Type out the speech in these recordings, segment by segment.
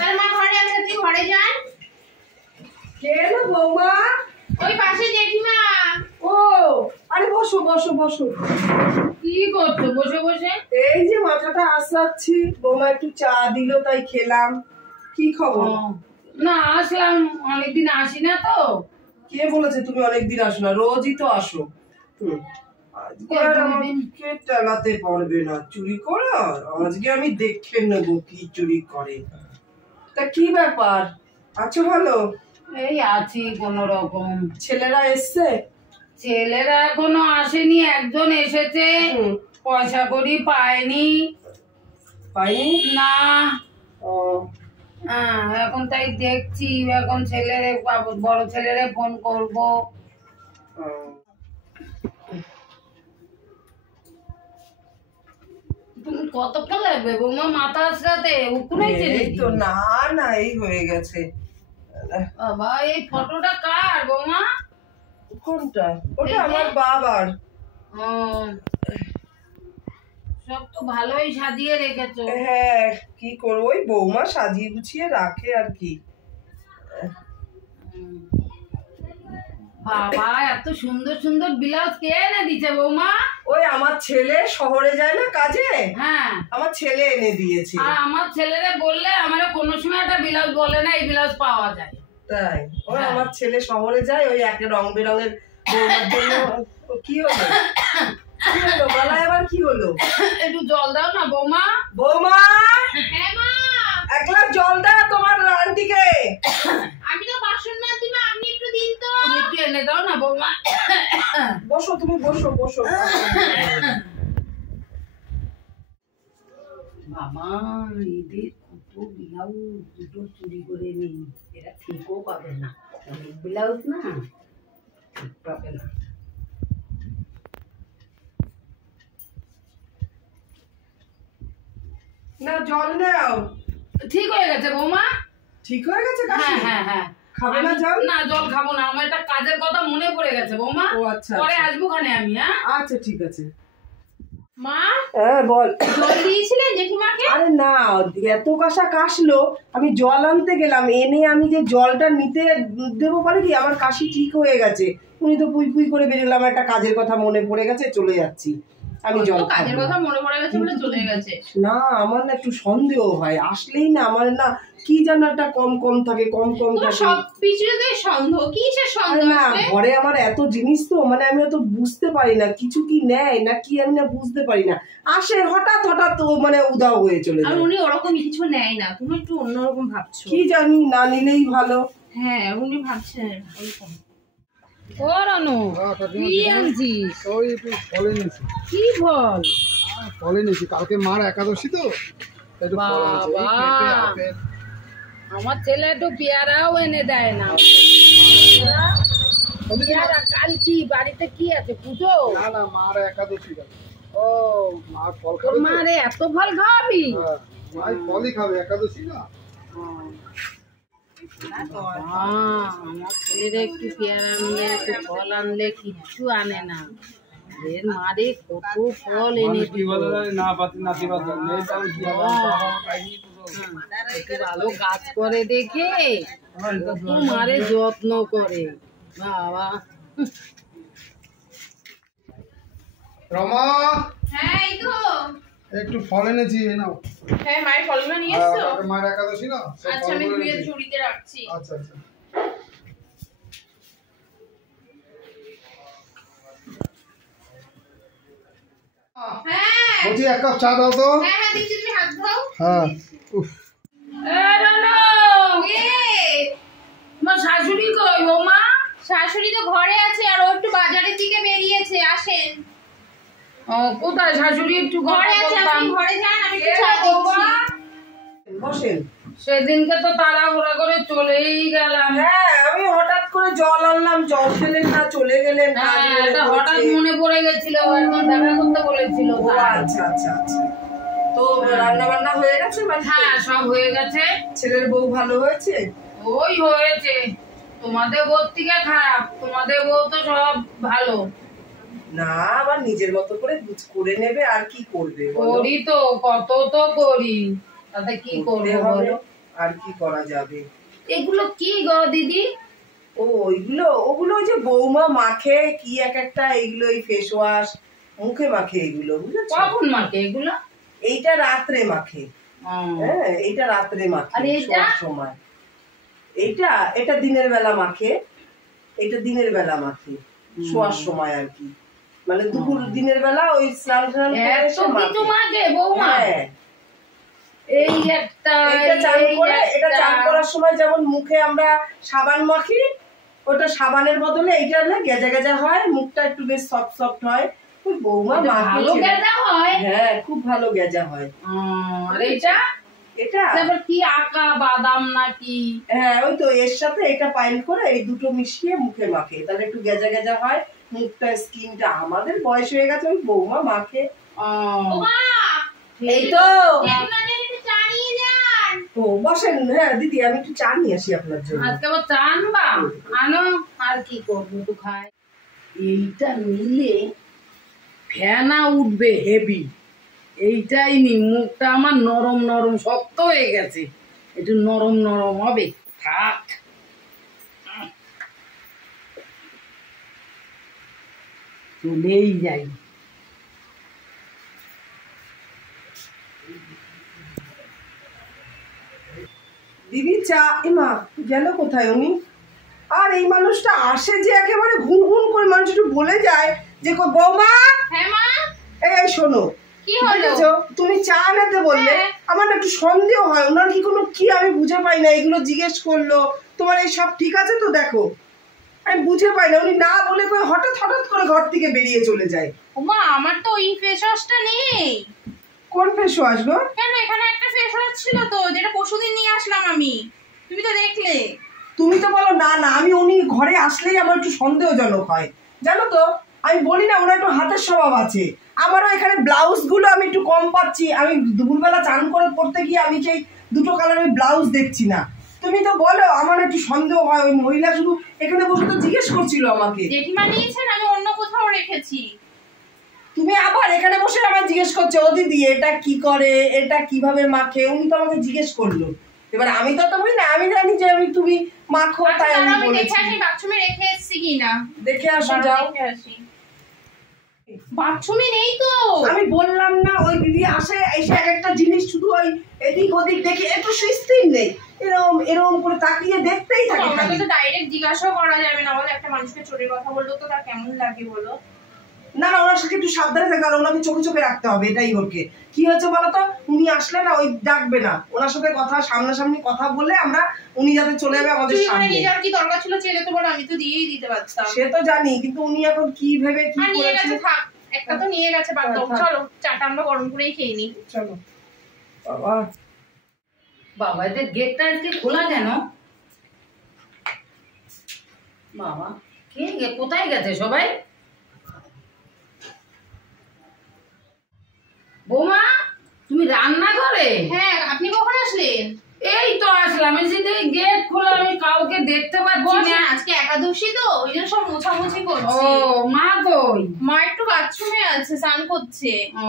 তার মা ঘরে আছে, আপনি ঘরে যান। কে এলো বৌমা? ওই পাশে জেঠিমা। ও আরে বসো বসো বসো। কি করছো বসে বসে? এই যে মাথাটা আসাচ্ছি, বৌমা একটু চা দিল তাই খেলাম। কি খবর? না আসলাম, অনেকদিন আসি না তো। কে বলেছে তুমি অনেকদিন আসো না? রোজই তো আসো। আজকে আর আমাকে টেলাতে পারবে না চুরি করা। আজকে আমি দেখে নেবো কি চুরি করে। তা কি ব্যাপার, আছো ভালো? এই আছি কোন রকম। ছেলেরা এসছে? ছেলেরা এখনো আসেনি, একজন এসেছে, পয়সা করি পায়নি। পাইনি না ও। এখন তাই দেখছি, এখন ছেলেরে বড় ছেলেরে ফোন করব। তুমি কতক্ষণ লাগবে বৌমা মাথা আসরাতে? উকুনে এই তো না না এই হয়ে গেছে। বাবা এই ফটোটা কার বৌমা? কোনটা? ওটা আমার বাবার। সব তো ভালোই সাজিয়ে রেখেছো। হ্যাঁ কি করবো, ওই বৌমা সাজিয়ে গুছিয়ে রাখে আর কি। বাবা এত সুন্দর সুন্দর ব্লাউজ কে এনে দিছে বৌমা? ওই আমার ছেলে শহরে যায় না কাজে, হ্যাঁ আমার ছেলে এনে দিয়েছে। আর আমার ছেলেরে বললে আমার কোনো সময় একটা ব্লাউজ বলে না এই ব্লাউজ পাওয়া যায়। তাই ওই আমার ছেলে শহরে যায়, ওই একটা রং বেরঙের বৌমার জন্য। কি হলো কি হলো গলায় আবার কি হলো? একটু জল দাও না বৌমা। বৌমা হ্যাঁ মা, এক গ্লাস জল দাও তোমার আন্টিকে। আমি তো বাসন না দিবা, আপনি একটু দিন তো। তুমি একটু এনে দাও না বৌমা। বসো তুমি বসো বসো। বাবা এদের কত ব্লাউজ, দুটো চুরি করে নিই, এরা ঠিকও পাবে না। অনেক ব্লাউজ না, ঠিক পাবে না। না জল নাও। ঠিক হয়ে গেছে বৌমা। ঠিক হয়ে গেছে? হ্যাঁ হ্যাঁ হ্যাঁ। খাবে না জল? না জল খাবো না, আমার একটা কাজের কথা মনে পড়ে গেছে বৌমা। ও আচ্ছা পরে আসবো খানে আমি। হ্যাঁ আচ্ছা ঠিক আছে। মা হ্যাঁ বল। জল দিয়েছিলেন জেঠিমাকে? আরে না, এত কাশা কাশলো, আমি জল আনতে গেলাম, এনে আমি যে জলটা নিতে দেবো পারে কি, আমার কাশি ঠিক হয়ে গেছে। উনি তো পুই পুই করে বেরোলাম, একটা কাজের কথা মনে পড়ে গেছে, চলে যাচ্ছি আমি জল। কাজের কথা মনে পড়ে গেছে বলে চলে গেছে? না আমার না একটু সন্দেহ হয়, আসলেই না আমার না কি যেন একটা কম কম থাকে, কম কম থাকে। সব পিছুতে সন্দেহ, কিসের সন্দেহ? না ঘরে আমার এত জিনিস তো, মানে আমি অত বুঝতে পারি না কিছু কি নেয় না কি, আমি না বুঝতে পারি না। আসে হঠাৎ হঠাৎ মানে উধাও হয়ে চলে যায়। আর উনি ওরকম কিছু নেয় না, তুমি একটু অন্যরকম ভাবছো। কি জানি, না নিলেই ভালো। হ্যাঁ উনি ভাবছেন ওরকম। ও রানু কি আনছিস? ওই একটু ফল এনেছি। কি ফল? ফল এনেছি, কালকে মার একাদশী তো, একটু ফল এনেছি। এই পেঁপে, আপেল। আমার ছেলে একটু পেয়ারাও এনে দেয় না। পেয়ারা কাল কি বাড়িতে কি আছে, পুজো? না না মার একাদশী আছে। ও মার ফল তোর খাবে তো? মারে এত ফল খাওয়াবি? হ্যাঁ, মাই ফলই খাবে, একাদশী না। আমার ছেলেরা একটু পেয়ারা আনলে একটু ফল আনলে কিচ্ছু আনে না। এর মারে কত ফল এনে কি বলে না পাতি নাতি বাদ নেই, তাহলে কি হবে? একটু ভালো কাজ করে দেখে কত মারে যত্ন করে বাবা। রমা হ্যাঁ এই তো। একটু ফল এনেছি, এই নাও। হ্যাঁ মায়ের ফলগুলো নিয়ে এসছো? মার একাদশী না, সব আচ্ছা আমি ফলগুলো ধুয়ে এনেছি। ঝুড়িতে রাখছি। আচ্ছা আচ্ছা। হ্যাঁ বলছি এক কাপ চা দাও তো। হ্যাঁ হ্যাঁ দিচ্ছি, তুমি হাত ধোও। হ্যাঁ। উফ, তোমার শাশুড়ি কই বৌমা? শাশুড়ি তো ঘরে আছে, আর ও একটু বাজারের দিকে বেরিয়েছে, আসেন। ও কোথায় শাশুড়ি? একটু ঘরে আছে, আপনি ঘরে যান, আমি একটু চা দিচ্ছি। বসেন। সেদিনকে তো তাড়াহুড়া করে চলেই গেলাম। হ্যাঁ আমি হঠাৎ করে জল আনলাম, জল খেলেন না, চলে গেলেন। কাজ হ্যাঁ মনে এটা হঠাৎ পড়েছে। মনে পড়ে গেছিল, একদম দেখা করতে বলেছিল। ও আচ্ছা আচ্ছা আচ্ছা। তো রান্না বান্না হয়ে গেছে বাড়িতে? হ্যাঁ সব হয়ে গেছে। ছেলের বউ ভালো হয়েছে? ওই হয়েছে, তোমাদের বউ থেকে খারাপ, তোমাদের বউ তো সব ভালো। না আবার নিজের মতো করে করে নেবে, আর কি করবে বলো? করি তো, কত তো করি, তাতে কি করবে করতে হবে। বলো? আর কি করা যাবে। এগুলো কি গো দিদি? ও ওগুলো ওই যে বৌমা মাখে কি একটা, এইগুলো এই ফেস ওয়াশ মুখে মাখে, এগুলো বুঝেছো? কখন মাখে এগুলো? এইটা রাত্রে মাখে। হ্যাঁ, এইটা রাত্রে মাখে আর এইটা সময়। এটা দিনের বেলা মাখে, এটা দিনের বেলা মাখে শোয়ার সময় আর কি, মানে দুপুর দিনের বেলা ওই স্নান টান করে এসে মাখে বৌমা। হ্যাঁ, এই একটা এটা চান করার সময় যেমন মুখে আমরা সাবান মাখি, ওটা সাবানের বদলে এইটা না গেজা গেজা হয়, মুখটা একটু বেশ সফট সফট হয়। ওই বৌমা ভালো গেজা হয়। হ্যাঁ, খুব ভালো গেজা হয়। আর এটা তারপর কি আকা বাদাম নাকি? হ্যাঁ, ওই তো এর সাথে এটা পাইল করে এই দুটো মিশিয়ে মুখে মাখে, তাহলে একটু গেজা গেজা হয় মুখটা, স্কিনটা। আমাদের বয়স হয়ে গেছে, ওই বৌমা মাখে। এই তো বসেন। হ্যাঁ দিদি, আমি একটু চা নিয়ে আসি আপনার জন্য। আজকে আবার চা আনবা? আনো, আর কি করবো তো খাই। এইটা নিলে ফেনা উঠবে হেভি। এইটাই নি, মুখটা আমার নরম নরম শক্ত হয়ে গেছে, একটু নরম নরম হবে। থাক, চলেই যাই। দিদি চা। এমা গেল কোথায় উনি? আর এই মানুষটা আসে যে একেবারে ঘুম ঘুম করে, মানুষ একটু বলে যায় যে বৌমা। হ্যাঁ মা। এই শোনো, তুমি চা আনাতে বললে, আমার একটু সন্দেহ হয় ওনার কি কোনো কি আমি বুঝে পাই না। এগুলো জিজ্ঞেস করলো, তোমার এই সব ঠিক আছে তো? দেখো আমি বুঝে পাই না, উনি না বলে হঠাৎ হঠাৎ করে ঘর থেকে বেরিয়ে চলে যায়। ওমা, আমার তো ওই ফেস ওয়াশটা নেই। কোন ফেস ওয়াশ গো? কেন, এখানে একটা ফেস ওয়াশ ছিল তো, যেটা পরশুদিন নিয়ে আসলাম আমি, তুমি তো দেখলে। তুমি তো বলো না না, আমি উনি ঘরে আসলেই আমার একটু সন্দেহজনক হয়, জানো তো। আমি বলি না ওনার একটু হাতের স্বভাব আছে। আমারও এখানে ব্লাউজ গুলো আমি একটু কম পাচ্ছি, আমি দুপুরবেলা চান করে পড়তে গিয়ে আমি সেই দুটো কালারের ব্লাউজ দেখছি না। তুমি তো বলো, আমার একটু সন্দেহ হয়। ওই মহিলা শুধু এখানে বসে তো জিজ্ঞেস করছিল আমাকে, জেঠিমা নিয়েছেন, আমি অন্য কোথাও রেখেছি। তুমি আবার এখানে বসে আমার জিজ্ঞেস করছো, ও দিদি এটা কি করে, এটা কিভাবে মাখে? উনি তো আমাকে জিজ্ঞেস করলো। এবার আমি তো বলি না, আমি জানি যে আমি তুমি মাখো, তাই আমি বলেছি। দেখে আসি বাথরুমে রেখে এসেছি কিনা। দেখে আসো, যাও। বাথরুমে নেই তো। আমি বললাম না, ওই দিদি আসে, এসে এক একটা জিনিস শুধু ওই এদিক ওদিক দেখে, একটু সুস্থির নেই, এরকম এরকম করে তাকিয়ে দেখতেই থাকে। আমাকে তো ডাইরেক্ট জিজ্ঞাসা করা যাবে না, বলে একটা মানুষকে চোরের কথা বললো তো তার কেমন লাগে বলো। না না, ওনার সাথে একটু সাবধানে থাকে, আর ওনাকে চোখে চোখে রাখতে হবে, এটাই ওকে। কি হয়েছে বলতো, উনি আসলে না ওই ডাকবে না, ওনার সাথে কথা সামনাসামনি কথা বলে আমরা, উনি যাতে চলে যাবে আমাদের সামনে। নিজের কি দরকার ছিল চেয়ে তো বলো, আমি তো দিয়েই দিতে পারতাম। সে তো জানি, কিন্তু উনি এখন কি ভেবে কি করেছে। থাক, একটা তো নিয়ে গেছে, বাদ দাও। চলো চাটা আমরা গরম করেই খেয়ে নিই। চলো। বাবা বাবা, এদের গেটটা আজকে খোলা কেন? বাবা, কে কোথায় গেছে সবাই? বৌমা, তুমি রান্না করে? হ্যাঁ, আপনি কখন আসলেন? এই তো আসলাম, এসে গেট খোলা, আমি কাউকে দেখতে পাচ্ছি না। আজকে একাদশী তো, ওই জন্য সব মোছামুছি করছি। ও, মা কই? মা একটু বাথরুমে আছে, স্নান করছে। ও,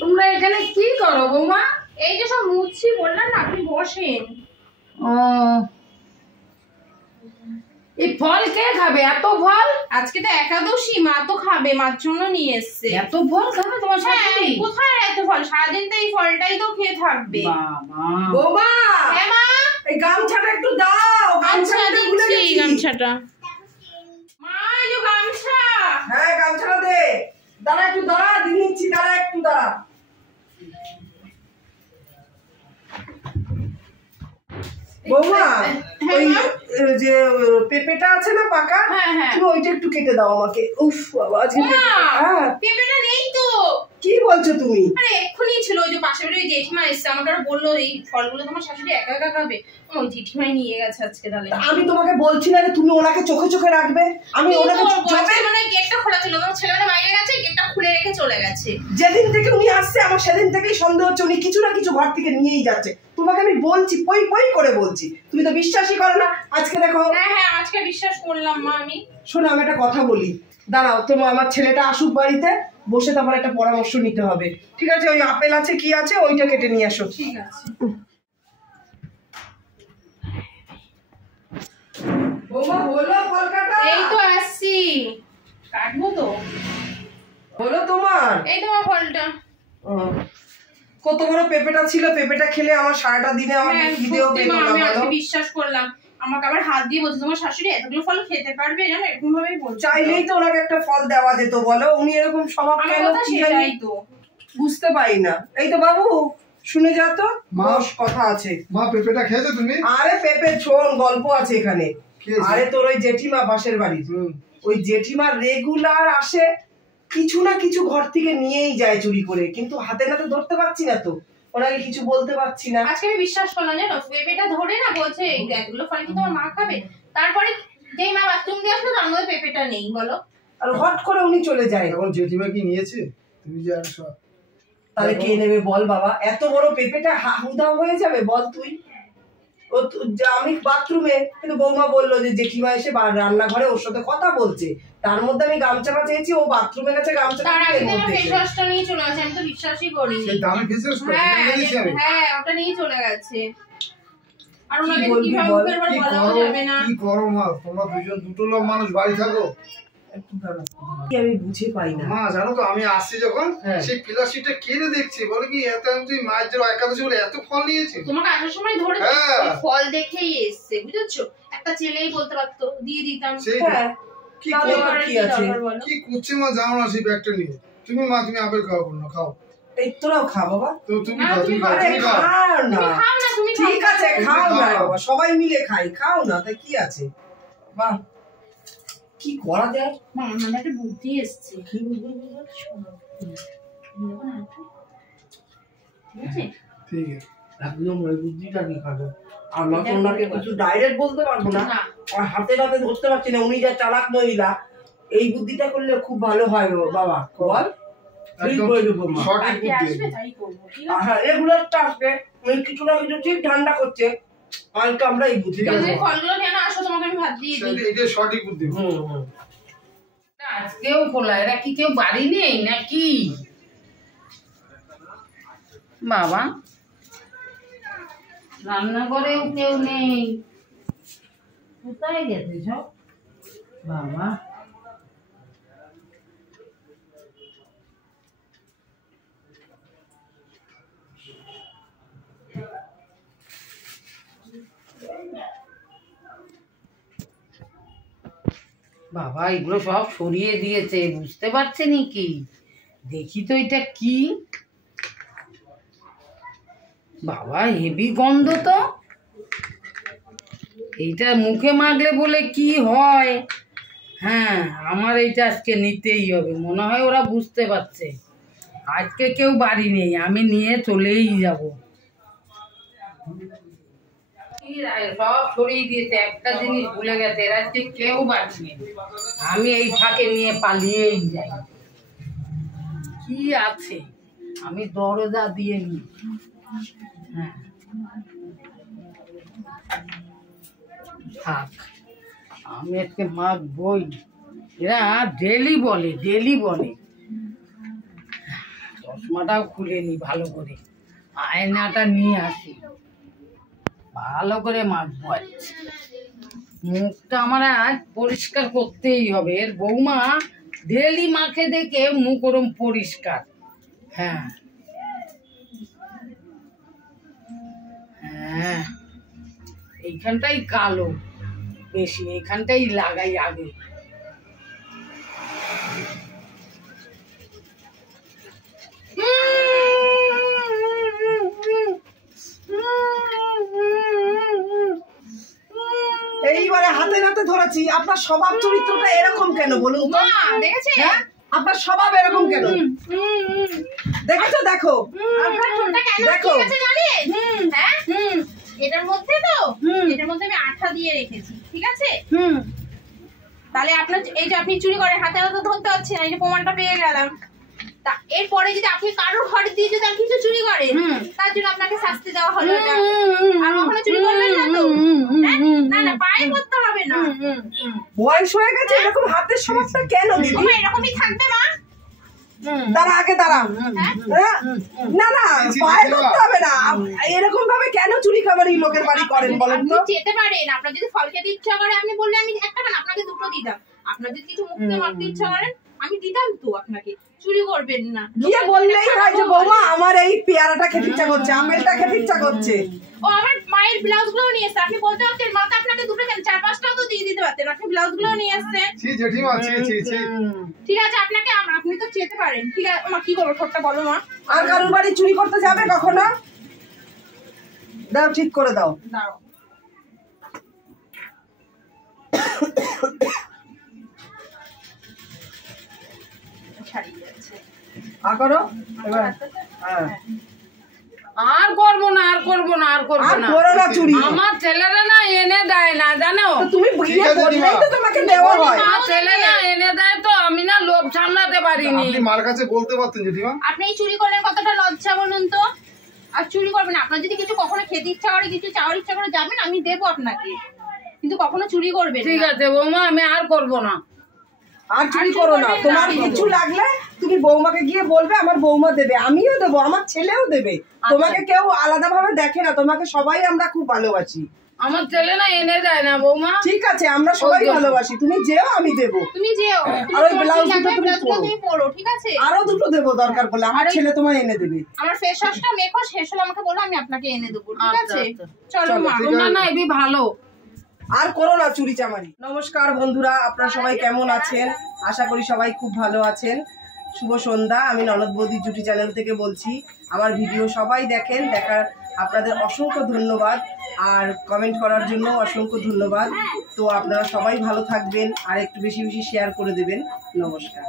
তোমরা এখানে কি করো বৌমা? এই যে সব মুছছি, বললাম না, আপনি বসেন। ও, এই ফল কে খাবে? এত ফল? আজকে তো একাদশী, মা তো খাবে, মার জন্য নিয়ে এসছে। এত ফল খাবে তোমার শাশুড়ি? কোথায় এত ফল? সারাদিন তো এই ফলটাই তো খেয়ে থাকবে। বাবা, বৌমা, হ্যাঁ মা, এই গামছাটা একটু দাও। গামছাটা ভুলে গেছি। গামছাটা মা, এই যে গামছা। হ্যাঁ, গামছাটা দে। দাঁড়া একটু, দাঁড়া, দিয়ে নিচ্ছি, দাঁড়া একটু, দাঁড়া। বৌমা, ওই যে পেঁপেটা আছে না পাকা, তুমি ওইটা একটু কেটে দাও আমাকে। উফ বাবা, পেঁপেটা নেই তো। কি বলছো তুমি? আরে এক্ষুনি ছিল, ওই যে পাশের বাড়ির জেঠিমা এসছে, আমাকে আর বললো এই ফলগুলো তোমার শাশুড়ি একা একা খাবে। ওই জেঠিমাই নিয়ে গেছে আজকে। তাহলে আমি তোমাকে বলছি না যে তুমি ওনাকে চোখে চোখে রাখবে? আমি ওনাকে মানে গেটটা খোলা ছিল, তোমার ছেলেটা বাইরে গেছে, গেটটা খুলে রেখে চলে গেছে। যেদিন থেকে উনি আসছে, আমার সেদিন থেকেই সন্দেহ হচ্ছে উনি কিছু না কিছু ঘর থেকে নিয়েই যাচ্ছে। তোমাকে আমি বলছি, পই পই করে বলছি, তুমি তো বিশ্বাসই করো না। আজকে দেখো। হ্যাঁ, আজকে বিশ্বাস করলাম মা আমি। শোনো, আমি একটা কথা বলি, দাঁড়াও, তোমার আমার ছেলেটা আসুক বাড়িতে, বসে তারপর একটা পরামর্শ নিতে হবে, ঠিক আছে? ওই আপেল আছে কি আছে, ওইটা কেটে নিয়ে আসো। ঠিক আছে। বৌমা হলো ফল কাটা? এই তো আসছি, কাটবো তো। হলো তোমার? এই তোমার ফলটা। কত বড় পেঁপেটা ছিল, পেঁপেটা খেলে আমার সারাটা দিনে আমার খিদেও সত্যি পেত মা, না। আমি আজকে বলো, বিশ্বাস করলাম, আমাকে আবার হাত দিয়ে বলছে তোমার শাশুড়ি এতগুলো ফল খেতে পারবে, জানো এরকম ভাবেই বলছে। চাইলেই তো ওনাকে একটা ফল দেওয়া যেত। বলো উনি এরকম স্বভাব আমার কেন কথা কি জানি সেটাই তো। বুঝতে পারি না। এই তো বাবু শুনে যা তো, মা। বস, কথা আছে। মা পেঁপেটা খেয়েছো তুমি? আরে পেঁপে শোন, গল্প আছে এখানে। খেয়েছি। আরে তোর ওই জেঠিমা পাশের বাড়ির, ওই জেঠিমা রেগুলার আসে, কিছু না কিছু ঘর থেকে নিয়েই যায় চুরি করে, কিন্তু হাতে নাতে ধরতে পারছি না তো, ওনাকে কিছু বলতে পারছি না। আজকে আমি বিশ্বাস করলাম, জানো পেঁপেটা ধরে না বলছে এই এতগুলো ফল কি তোমার মা খাবে, তারপরে যেই মা বাথরুম দিয়ে আসলো তার মধ্যে পেঁপেটা নেই। বলো, আর হট করে উনি চলে যায়। এখন জেঠিমা কি নিয়েছে? তুমি যে আর সব তাহলে কে নেবে বল বাবা? এত বড় পেঁপেটা হাহুদাও হয়ে যাবে বল তুই? আমি বাথরুমে, কিন্তু বৌমা বললো যে জেঠিমা এসে রান্নাঘরে ওর সাথে কথা বলছে, তার মধ্যে আমি গামছাটা চেয়েছি, ও বাথরুমে গেছে গামছাটা তার আগে তোমার ফেস ওয়াশটা নিয়ে চলে গেছে, আমি তো বিশ্বাসই করিনি। সেই দামি ফেস ওয়াশ হ্যাঁ নিয়েছি আমি। হ্যাঁ, ওটা নিয়ে চলে গেছে। আর ওনাকে বলবি কিভাবে বল, মুখের উপর কি বলাও করো যাবে না। কি করো মা, তোমরা দুজন দুটো লোক মানুষ বাড়ি থাকো। একটু দাঁড়া, কি আমি বুঝে পাই না। মা জানো তো আমি আসছি যখন হ্যাঁ। সেই প্লাস্টিকটা কেটে দেখছি, বলে কি এত তুই মায়ের জন্য একাদশী বলে এত ফল নিয়েছি। তোমাকে আসার সময় ধরে হ্যাঁ। ওই ফল দেখেই এসছে, বুঝেছো? একটা ছেলেই বলতে পারতো, দিয়ে দিতাম। সেই হ্যাঁ, কি তাহলে করো? আর কি আছে? কি করছে মা জানো না সেই ব্যাগটা নিয়ে। তুমি মা তুমি আপেল খাও না, খাও এই তোরাও খা বাবা। তো তুমি না, খাও, তুমি তুমি খাও, আরে তুমি খাও। খাও না, তুমি খাও না, তুমি খাও। ঠিক আছে খাও না বাবা, সবাই মিলে খাই, খাও না, তাই কি আছে? বাহ, কি করা যায়? মা, আমার একটা বুদ্ধি এসছে। কি বুঝবি? ঠিক আছে? ঠিক আছে। একদম ওই বুদ্ধিটা কি খাবে? আমরা তো ওনাকে কিছু ডাইরেক্ট বলতে পারবো না, না। আর হাতে নাতে ধরতে পারছি না, উনি যা চালাক মহিলা, এই বুদ্ধিটা করলে খুব ভালো হয় বাবা। বল, ঠিক একদম করে দেবো মা। সঠিক কালকে বুদ্ধি। আসবে তাই করবো, ঠিক আছে? হ্যাঁ, রেগুলারটা আসবে, ওই কিছু না কিছু ঠিক ঠান্ডা করছে, আজকে আমরা এই বুদ্ধিটা তুমি করবো। ফলগুলো নিয়ে না আসো, তোমাকে আমি ভাত দিয়ে দিই। এটা সঠিক বুদ্ধি। আজকেও খোলা, এরা কি কেউ বাড়ি নেই নাকি? বাবা, রান্নাঘরেও কেউ নেই, কোথায় গেছে সব? বাবা, বাবা এগুলো সব সরিয়ে দিয়েছে, বুঝতে পারছে নাকি? দেখি তো এটা কি। বাবা হেভি গন্ধ তো, এইটা মুখে মাখলে বলে কি হয়? হ্যাঁ, আমার এইটা আজকে নিতেই হবে, মনে হয় ওরা বুঝতে পারছে আজকে কেউ বাড়ি নেই, আমি নিয়ে চলেই যাব। সব সরিয়ে দিয়েছে, একটা জিনিস ভুলে গেছে, এরা আজকে কেউ বাড়ি নেই, আমি এই ফাঁকে নিয়ে পালিয়েই যাই। কি আছে, আমি দরজা দিয়ে নিই। হ্যাঁ থাক, আমি আজকে মাখবই, এরা ডেলি বলে চশমাটাও খুলে নি ভালো করে, আয়নাটা নিয়ে আসি, ভালো করে মাখবো। মুখটা আমার আজ পরিষ্কার করতেই হবে, এর বৌমা ডেলি মাখে দেখে মুখ ওরম পরিষ্কার। হ্যাঁ হ্যাঁ, এইখানটাই কালো বেশি, এইখানটাই লাগাই আগে। এইবারে হাতে নাতে ধরেছি, আপনার স্বভাব চরিত্রটা এরকম কেন বলুন তো? মা, দেখেছে? হ্যাঁ, আপনার স্বভাব এরকম কেন? দেখেছো? দেখো আপনার ঠোঁটটা কেন দেখো। ঠিক আছে জানেন? হ্যাঁ? এটার মধ্যে তো, এটার মধ্যে আমি আঠা দিয়ে রেখেছি, ঠিক আছে? তাহলে আপনার এই যে আপনি চুরি করে হাতে হাতে ধরতে পারছেন, এই যে প্রমাণটা পেয়ে গেলাম। তা এরপরে যদি আপনি কারোর ঘর দিয়ে যদি আর কিছু চুরি করে, তার জন্য আপনাকে শাস্তি দেওয়া হলো না। আর কখনো চুরি করবেন না তো? হ্যাঁ? না না, পায়ে করতে হবে না। বয়স হয়ে গেছে, এরকম হাতের স্বভাবটা কেন দিদি? তোমার এরকমই থাকবে মা। দাঁড়া, আগে দাঁড়া। হ্যাঁ? না না, পায়ে ধরতে হবে না, এরকম ভাবে কেন চুরি কামারি লোকের বাড়ি করেন বলেন আপনি তো? যেতে পারেন, আপনার যদি ফল খেতে ইচ্ছা করে আপনি বললে আমি একটা না আপনাকে দুটো দিতাম। আপনার যদি কিছু মুখে মাখতে ইচ্ছা করেন আমি দিতাম তো আপনাকে, চুরি করবেন না। গিয়ে বললেই হয় যে বৌমা আমার এই পেয়ারাটা খেতে ইচ্ছা করছে, আপেলটা খেতে ইচ্ছা করছে। ও আমার মায়ের ব্লাউজ গুলো নিয়ে এসছে, আপনি বলতে পারতেন মা তো আপনাকে দুটো কেন 4-5টাও তো দিয়ে দিতে পারতেন, আপনি ব্লাউজ গুলো নিয়ে এসছেন। ছি জেঠিমা, ছি ছি ছি। ঠিক আছে আপনাকে আপনি তো যেতে পারেন। ঠিক আছে মা, কি করবো ঠোঁটটা বলো মা। আর কারোর বাড়ি চুরি করতে যাবে কখনো? দাও, ঠিক করে দাও। দাঁড়াও, ছাড়িয়ে যাচ্ছে। আর করো এবার। হ্যাঁ, আর করবো না, আর করবো না, আর করবো আর না। করো না চুরি। আমার ছেলেরা না এনে দেয় না, জানো? তো তুমি বিয়ে করলেই তো তোমাকে দেওয়া হয়। আমার ছেলে না এনে দেয় তো আমি না লোভ সামলাতে পারিনি। আপনি মার কাছে বলতে পারতেন জেঠিমা। আপনি এই চুরি করলেন কতটা লজ্জা বলুন তো। আর চুরি করবেন, আপনার যদি কিছু কখনো খেতে ইচ্ছা করে, কিছু চাওয়ার ইচ্ছা করে যাবেন, আমি দেবো আপনাকে, কিন্তু কখনো চুরি করবেন ঠিক না। আছে বৌমা, আমি আর করবো না। আর চুরি করো না। তোমার কিছু লাগলে তুমি বৌমাকে গিয়ে বলবে, আমার বৌমা দেবে, আমিও দেবো, আমার ছেলেও দেবে। তোমাকে কেউ আলাদা ভাবে দেখে না, তোমাকে সবাই আমরা খুব ভালোবাসি। আমার ছেলে না এনে দেয় না বৌমা। ঠিক আছে, আমরা সবাই ভালোবাসি, তুমি যেও, আমি দেবো। তুমি যেও, আর ওই ব্লাউজ দুটো তুমি পরো। তুমি পরো, ঠিক আছে? আরো দুটো দেবো দরকার পড়লে, আমার ছেলে তোমায় এনে দেবে। আমার ফেস ওয়াশটা মেখো, শেষ হলে আমাকে বলো, আমি আপনাকে এনে দেবো, ঠিক আচ্ছা, আছে? আচ্ছা। চলো মা। তোমরা না এবি ভালো। আর করো না চুরি চামারি। নমস্কার বন্ধুরা, আপনারা সবাই কেমন আছেন? আশা করি সবাই খুব ভালো আছেন। শুভ সন্ধ্যা। আমি ননদ বৌদি জুটি চ্যানেল থেকে বলছি। আমার ভিডিও সবাই দেখেন, দেখার আপনাদের অসংখ্য ধন্যবাদ, আর কমেন্ট করার জন্য অসংখ্য ধন্যবাদ। তো আপনারা সবাই ভালো থাকবেন, আর একটু বেশি বেশি শেয়ার করে দেবেন। নমস্কার।